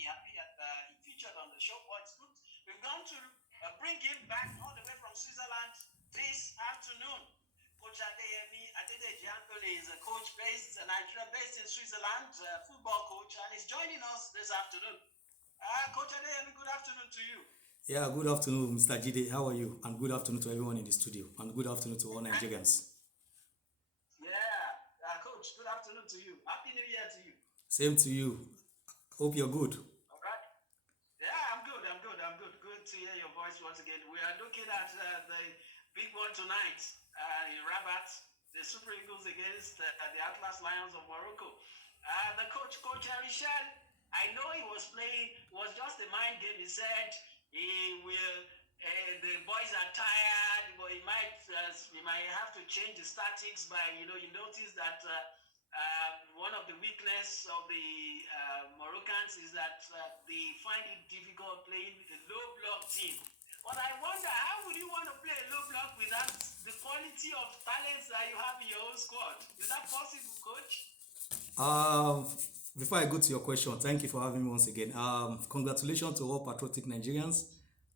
he appeared, he featured on the show. But it's good. We're going to bring him back all the way from Switzerland this afternoon. Coach Adeyemi Adedeji Anthony is a coach Nigeria based in Switzerland, football coach, and he's joining us this afternoon. Coach Adeyemi, good afternoon to you. Yeah, good afternoon, Mr. Jide. How are you? And good afternoon to everyone in the studio. And good afternoon to all Nigerians. Yeah, Coach, good afternoon to you. Happy New Year to you. Same to you. Hope you're good. All right. Yeah, I'm good. Good to hear your voice once again. We are looking at the big one tonight in Rabat, the Super Eagles against the Atlas Lions of Morocco. The coach, Chelle, I know he was playing, was just a mind game. He said he will, the boys are tired, but he might have to change the statics by, you notice that one of the weakness of the Moroccans is that they find it difficult playing a low block team. But I wonder, how would you want to play a low block without the quality of talents that you have in your own squad? Is that possible, Coach? Before I go to your question, thank you for having me once again. Congratulations to all patriotic Nigerians,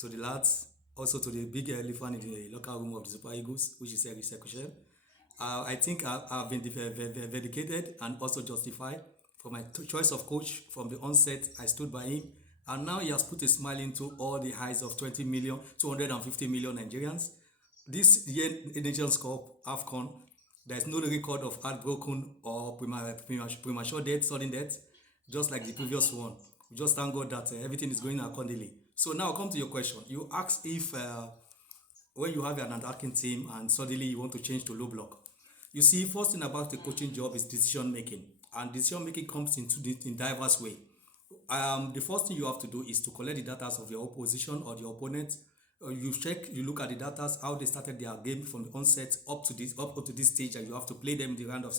to the lads, also to the big elephant in the locker room of the Super Eagles, which is Sekou. I think I've been vindicated and also justified for my choice of coach. From the onset, I stood by him, and now he has put a smile into all the eyes of 20 million, 250 million Nigerians. This year Nations Cup, AFCON, there is no record of heartbroken or premature death, sudden death, just like the previous one. We just thank God that everything is going accordingly. So now I'll come to your question. You asked if when you have an attacking team and suddenly you want to change to low block. You see, first thing about the coaching job is decision making, and decision making comes in diverse way. The first thing you have to do is to collect the data of your opposition or your opponent. You look at the data, how they started their game from the onset up to this stage, and you have to play them in the round of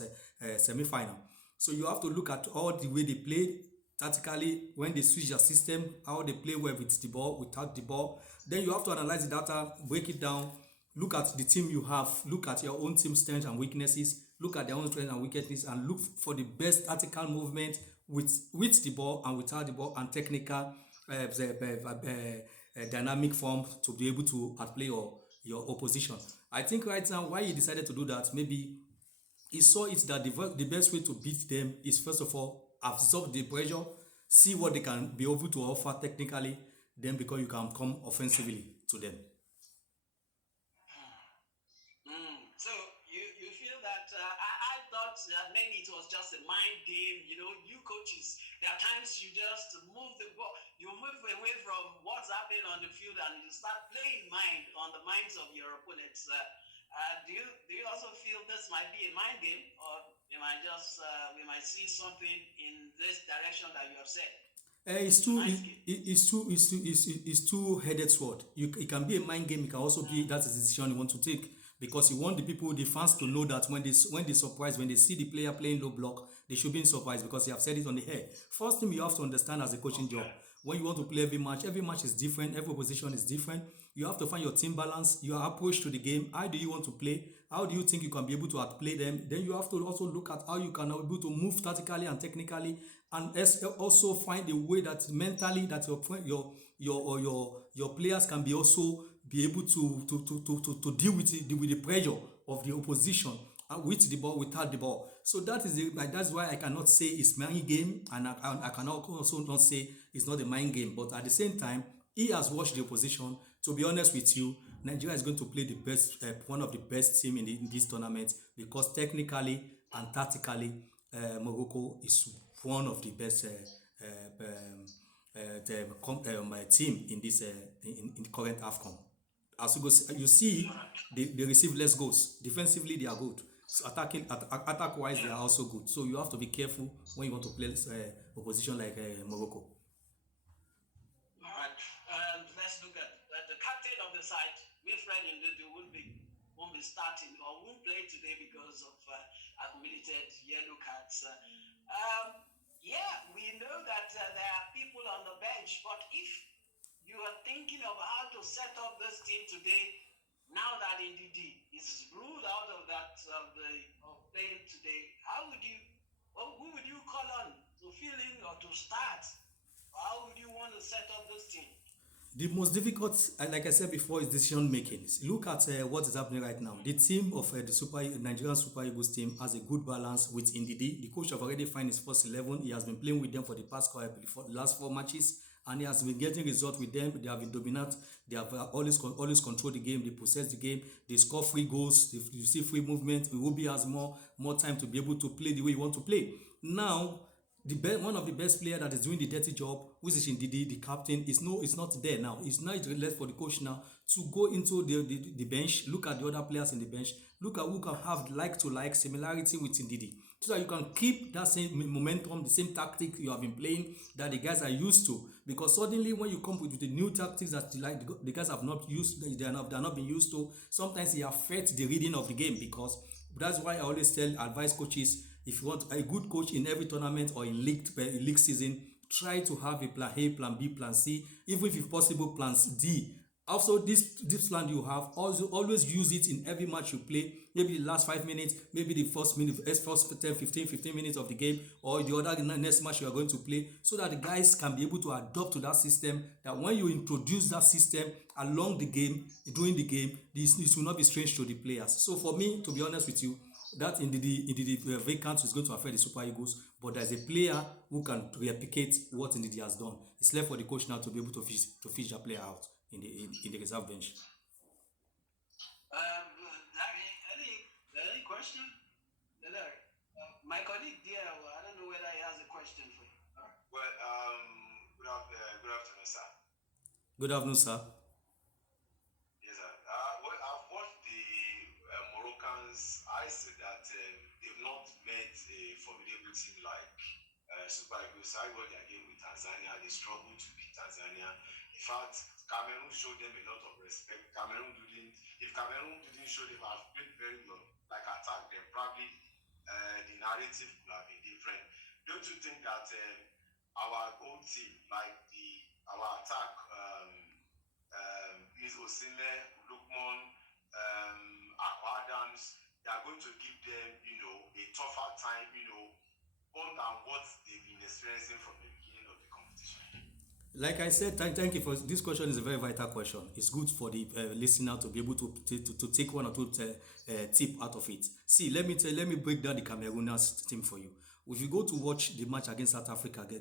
semi-final. So you have to look at all the way they play tactically, when they switch their system, how they play well with the ball, without the ball. Then you have to analyze the data, break it down, look at the team you have, look at your own team strengths and weaknesses, look at their own strengths and weaknesses, and look for the best tactical movement with the ball and without the ball, and technical dynamic form to be able to outplay your opposition. I think right now why he decided to do that, maybe he saw it that the best way to beat them is first of all absorb the pressure, see what they can be able to offer technically, then because you can come offensively to them. So you feel that I thought that maybe it was just a mind game. You coaches, there are times you just move the ball, you move away from what's happening on the field, and you start playing mind on the minds of your opponents. Do you also feel this might be a mind game, or we might see something in this direction that you have said? It's two-headed sword. It can be a mind game. It can also be that's a decision you want to take, because you want the fans to know that when they surprise, when they see the player playing low block, they should be in surprise because you have said it on the air. First thing you have to understand as a coaching job, when you want to play every match is different, every position is different. You have to find your team balance, your approach to the game. How do you want to play? How do you think you can be able to outplay them? Then you have to also look at how you can be able to move tactically and technically, and also find a way that mentally that your players can be also be able to deal with the pressure of the opposition with the ball, without the ball. So that's why I cannot say it's mind game, and I cannot also not say it's not a mind game. But at the same time, he has watched the opposition. To be honest with you, Nigeria is going to play the best, one of the best team in this tournament, because technically and tactically, Morocco is one of the best team in this in the current AFCON. As you see, they receive less goals. Defensively, they are good. So attack wise, they are also good. So you have to be careful when you want to play opposition like Morocco. All right. Let's look at the captain of the side. Wilfred Ndidi won't be starting or won't play today because of accumulated yellow cards. We know that there are people on the bench, but if you are thinking of how to set up this team today, now that Ndidi is ruled out of that of playing today, who would you call on to fill in or to start? How The most difficult, like I said before, is decision making. Look at what is happening right now. The team of the Nigerian Super Eagles team has a good balance with Indidi. The coach have already found his first 11. He has been playing with them for the for the last 4 matches, and he has been getting results with them. They have been dominant. They have always controlled the game. They possess the game. They score free goals. You see free movement. Iwobi has more time to be able to play the way you want to play. Now one of the best player that is doing the dirty job, which is Ndidi, the captain, is not there now. It's now left for the coach now to go into the bench, look at the other players in the bench, look at who can have like to like similarity with Ndidi, so that you can keep that same momentum, the same tactic you have been playing that the guys are used to. Because suddenly when you come with the new tactics that the guys have not used, they are not been used to, sometimes it affects the reading of the game. Because that's why I always advise coaches, if you want a good coach in every tournament or in league season, try to have a plan A, plan B, plan C, even if possible plan D. Also, this plan you have, also always use it in every match you play. Maybe the last 5 minutes, maybe the first 10 15 minutes of the game, or the other next match you are going to play, so that the guys can be able to adopt to that system, that when you introduce that system along the game, during the game, this will not be strange to the players. So for me, to be honest with you, that in the vacant is going to affect the Super Eagles, but there's a player who can replicate what Ndidi has done. It's left for the coach now to be able to fish that player out in the reserve bench. Any question? My colleague there, I don't know whether he has a question for you. Well, good afternoon, sir. Good afternoon, sir. Yes, sir. Well, I've watched the Moroccans. I see that they've not met a formidable team like Super Eagles. I watched their game with Tanzania. They struggled to beat Tanzania. In fact, Cameroon showed them a lot of respect. If Cameroon didn't show them, have played very well, like attack them, probably the narrative could have been different. Don't you think that our own team, like our attack, is Osime, Lukman, Adams, they are going to give them, a tougher time, more than what they've been experiencing from the beginning of the competition? Like I said, thank you for this question. Is a very vital question. It's good for the listener to be able to take one or two tip out of it. See, let me break down the Cameroonians team for you. If you go to watch the match against South Africa, the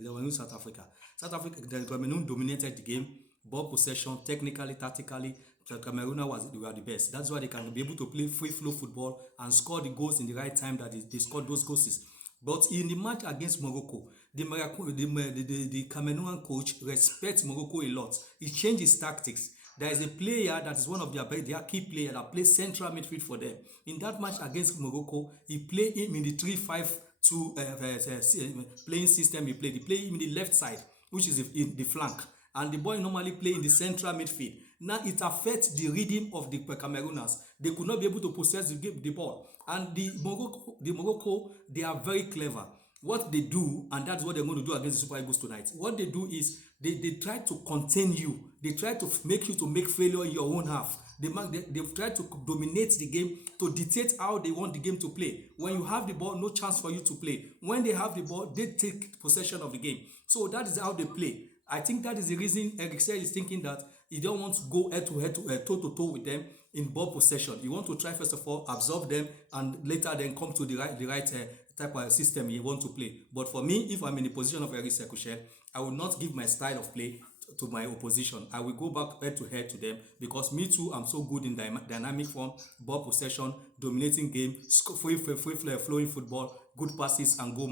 Cameroon dominated the game, ball possession, technically, tactically. The Cameroon were the best. That's why they can be able to play free flow football and score the goals in the right time that they scored those goals. But in the match against Morocco, the Cameroonian coach respects Morocco a lot. He changed his tactics. There is a player that is one of their key players that plays central midfield for them. In that match against Morocco, he played him in the 3-5-2 playing system. He played him in the left side, which is in the flank. And the boy normally play in the central midfield. Now it affects the rhythm of the Camerooners. They could not be able to possess the ball. And the Morocco, they are very clever. What they do, and that's what they're going to do against the Super Eagles tonight. What they do is they try to contain you. They try to make you to make failure in your own half. They try to dominate the game, to dictate how they want the game to play. When you have the ball, no chance for you to play. When they have the ball, they take possession of the game. So that is how they play. I think that is the reason Eric Chelle is thinking that he don't want to go toe-to-toe with them in ball possession. You want to try first of all absorb them and later then come to the right type of system you want to play. But for me, if I'm in the position of Eric Chelle, I will not give my style of play to my opposition. I will go back head to head to them, because me too, I'm so good in dynamic form, ball possession, dominating game, free flowing football, good passes and goal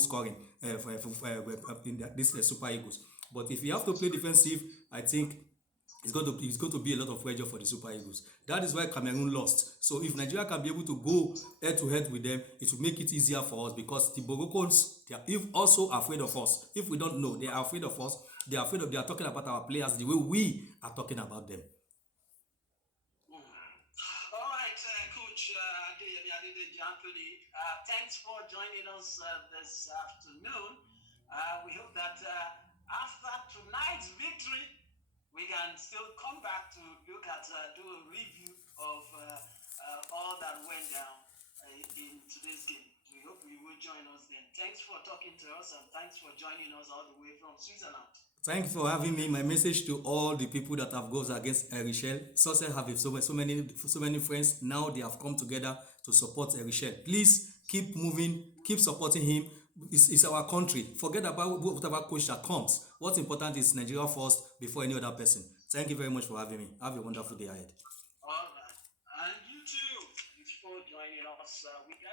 scoring in this Super Eagles. But if you have to play defensive, I think it's going to be a lot of pressure for the Super Eagles. That is why Cameroon lost. So if Nigeria can be able to go head to head with them, it will make it easier for us, because the Moroccans, they are also afraid of us. If we don't know, they are afraid of us. They are talking about our players the way we are talking about them. All right, Coach Anthony, thanks for joining us this afternoon. We hope that after tonight's victory, we can still come back to look at, do a review of all that went down in today's game. We hope you will join us then. Thanks for talking to us, and thanks for joining us all the way from Switzerland. Thank you for having me. My message to all the people that have goes against Richelle. Success have so many friends. Now they have come together to support Richelle. Please keep moving, keep supporting him. It's our country. Forget about whatever coach that comes. What's important is Nigeria first before any other person. Thank you very much for having me. Have a wonderful day ahead. All right. And you too. Thanks for joining us. We got